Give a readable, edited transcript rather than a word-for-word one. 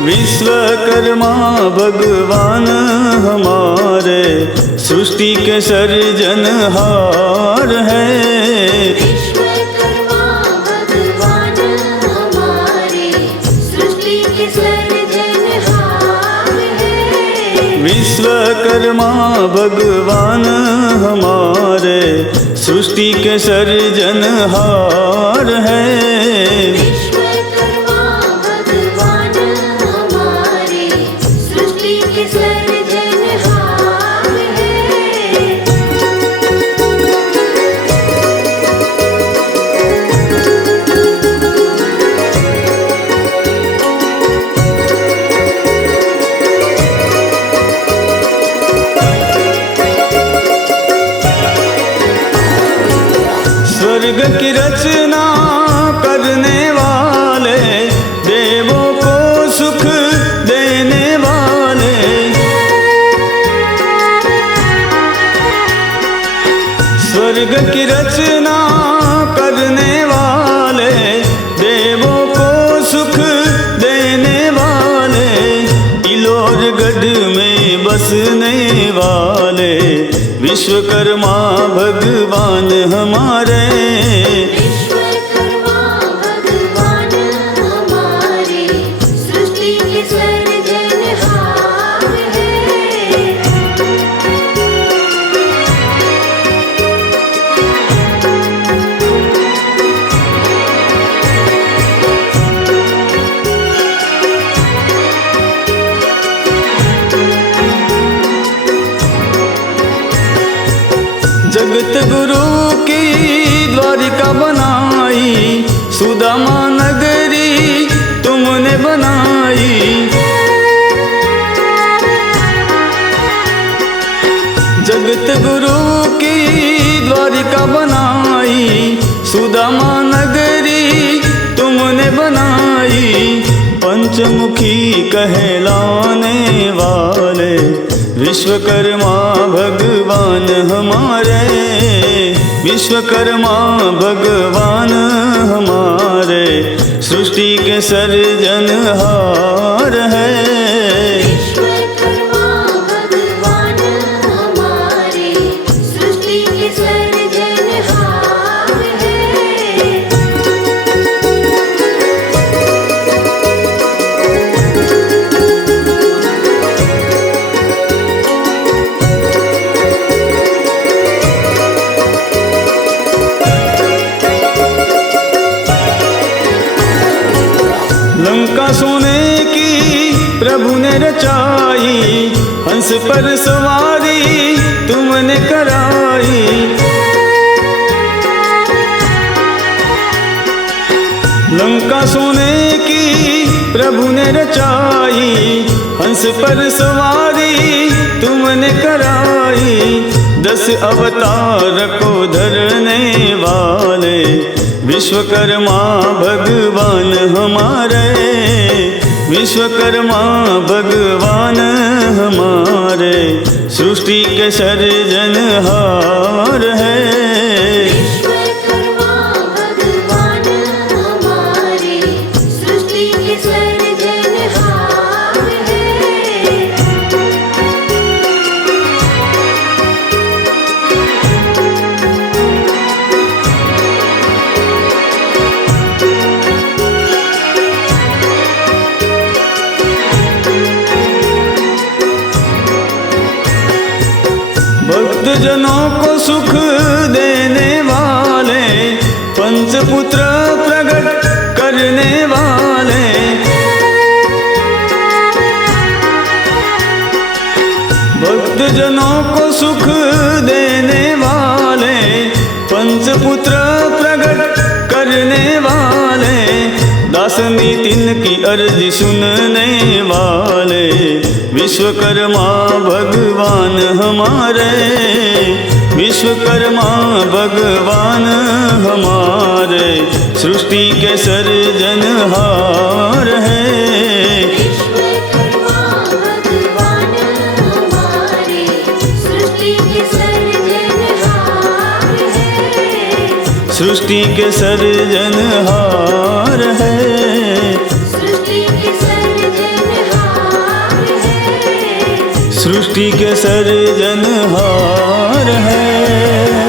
विश्वकर्मा भगवान हमारे सृष्टि के सर्जनहार है। विश्वकर्मा भगवान हमारे सृष्टि के सर्जनहार है। विश्वकर्मा भगवान हमारे सृष्टि के सर्जनहार है। स्वर्ग की रचना करने वाले, देवों को सुख देने वाले, स्वर्ग की रचना करने वाले, देवों को सुख देने वाले, इलोरगढ़ में बसने वाले विश्वकर्मा भगवान हमारे। विश्वकर्मा भगवान हमारे सृष्टि के सर्जनहार है। जगत गुरु की द्वारिका बनाई, सुदामा नगरी तुमने बनाई। जगत गुरु की द्वारिका बनाई, सुदामा नगरी तुमने बनाई। पंचमुखी कहलाने वाले विश्वकर्मा भगवान हमारे। विश्वकर्मा भगवान हमारे सृष्टि के सर्जनहार है। विश्वकर्मा भगवान हमारे सृष्टि के सर्जनहार है। लंका सोने की प्रभु ने रचाई, हंस पर सवारी तुमने कराई। लंका सोने की प्रभु ने रचाई, हंस पर सवारी तुमने कराई। 10 अवतार को धरने वाले विश्वकर्मा भगवान हमारे। विश्वकर्मा भगवान हमारे सृष्टि के सर्जनहार है। विश्वकर्मा भगवान हमारे सृष्टि के सर्जनहार है। भक्तजनों को सुख देने वाले, पंचपुत्र प्रकट करने वाले, भक्तजनों को सुख देने वाले, पंचपुत्र प्रकट करने वाले, दास नितिन की अर्जी सुनने वाले विश्वकर्मा भगवान हमारे। विश्वकर्मा भगवान हमारे सृष्टि के सर्जनहार सृष्टि के सर्जनहार है। सृष्टि के सर्जनहार है। सृष्टि के सर्जनहार है।